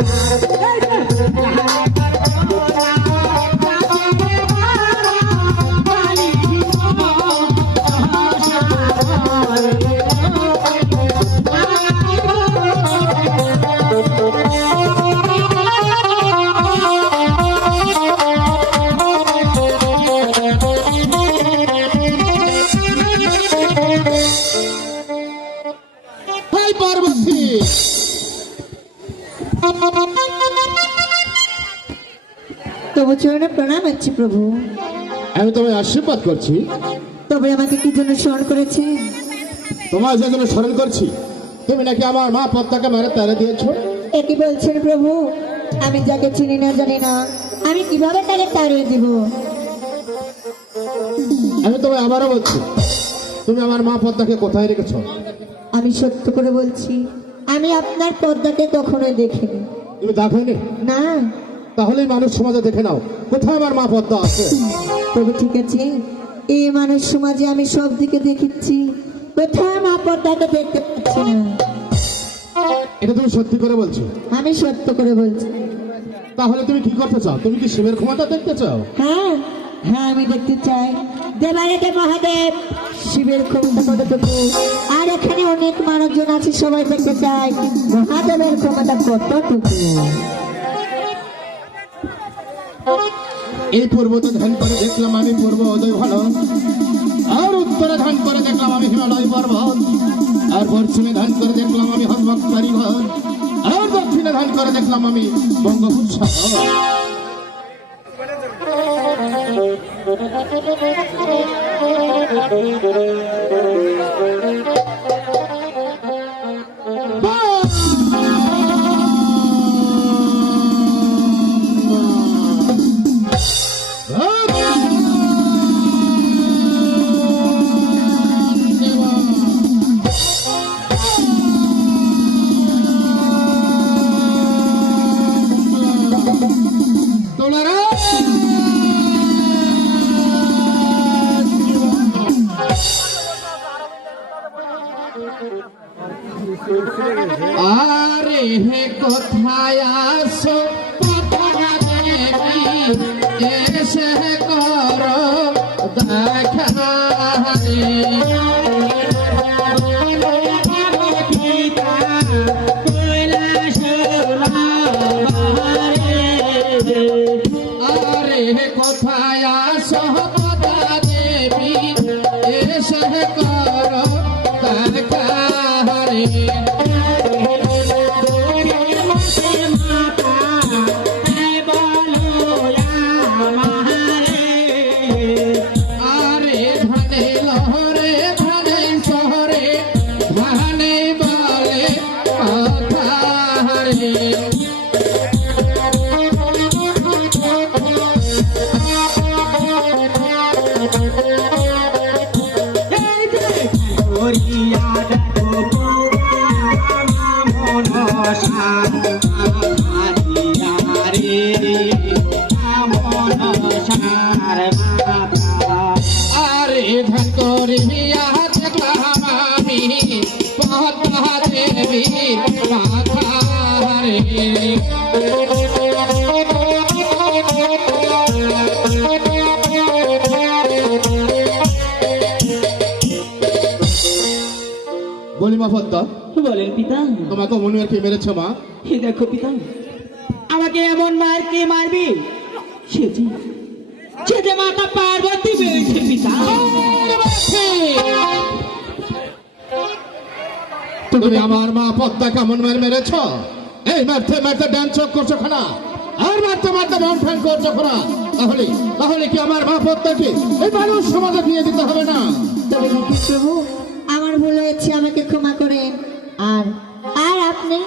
Allah. তবু চরণে প্রণাম আছি প্রভু। আমি তোমায় আশীর্বাদ করছি। তবে আমাকে কি জন্য স্মরণ করেছে? তোমার যে জন্য স্মরণ করছি তুমি নাকি আমার মা পদ্মাকে মেরে তারে দিয়েছ? একই বলছেন প্রভু আমি যাকে চিনি না জানি না। আমি কীভাবে তাকে তাড়িয়ে দিব? আমি তোমায় আবারও বলছি তুমি আমার মা পদ্মাকে কোথায় রেখেছো? আমি সত্য করে বলছি আমি আপনার পদ্মাকে কখনোই দেখিনি। তুমি দেখোনি? না। তাহলেই মানুষ সমাজে দেখে নাও। কোথায় আমার মা পদ্মা আছে? তবে ঠিক আছে এই মানুষ সমাজে আমি সব দিকে দেখেছি। কোথাও মা পদ্মাকে দেখতে পাচ্ছি না? এটা তুমি সত্যি করে বলছো? আমি সত্য করে বলছি। তাহলে তুমি কি করতে চাও? তুমি কি শিবের ক্ষমতা দেখতে চাও? হ্যাঁ হ্যাঁ আমি দেখতে চাই। দেবারেতে মহাদেব শিবের ক্ষমতা কতটুকু আর এখানে অনেক মানুষজন আছে সবাই দেখতে চায়। মহাদেবের ক্ষমতা কতটুকু? এই পূর্বতে ধ্যান করে দেখলাম আমি, পূর্ব উদয় ভালো। আর উত্তরে ধ্যান করে দেখলাম আমি, হিমালয় পর্বত। আর পশ্চিমে ধ্যান করে দেখলাম আমি হনুমাত্তারি ঘর আর দক্ষিণে ধ্যান করে দেখলাম আমি, বঙ্গোপসাগর। তোলারা কোথায় আসো এসে করো দেখা কোথায় আসো দেবী এসে করো দেখা মা বলেন পিতা। তোমাকে মনে কে মেরেছে মা? হে দেখো পিতা আমাকে এমন মার কে মারবি? সে যে সে যে মাতা পার্বতী মেরেছে পিতা। তুমি আমার মা পদ্মা কেমন মেরে মেরেছ? এই মারতে মারতে ডান্স করছ খানা। আর মারতে মারতে মন ফ্যান করছ খানা। তাহলে তাহলে কি আমার মা পদ্মাকে এই মানুষ সমাজে দিয়ে দিতে হবে না। তবে প্রভু? আমার ভুল হয়েছে আমাকে ক্ষমা করেন। আর আর আপনি?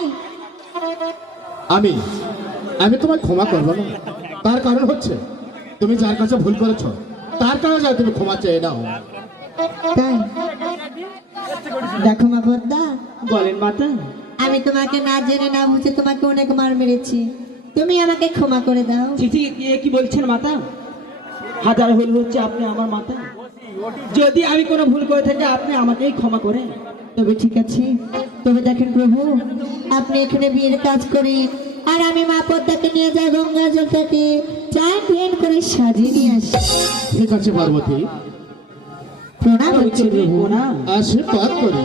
আমি? আমি তোমায় ক্ষমা করব না। তার কারণ হচ্ছে তুমি যার কাছে ভুল করেছ তার কারণে তুমি ক্ষমা চেয়ে নাও। তাই? দেখো মা পদ্মা বলেন মাতা। আমি তোমাকে না জেনে না বুঝে তোমাকে অনেক মার মেরেছি। তুমি আমাকে ক্ষমা করে দাও। চিঠি কি বলছেন মাতা? হাজার ভুল হচ্ছে আপনি আমার মাতা। যদি আমি কোনো ভুল করে থাকি আপনি আমাকেই ক্ষমা করেন। তবে ঠিক আছে। তবে দেখেন প্রভু আপনি এখানে বিয়ের কাজ করেন। আর আমি মা পদ্মাকে নিয়ে যাই গঙ্গা জলটাকে চান প্লেন করে সাজিয়ে নিয়ে আসি। ঠিক আছে পার্বতী। প্রণাম হচ্ছে প্রভু। আশীর্বাদ করি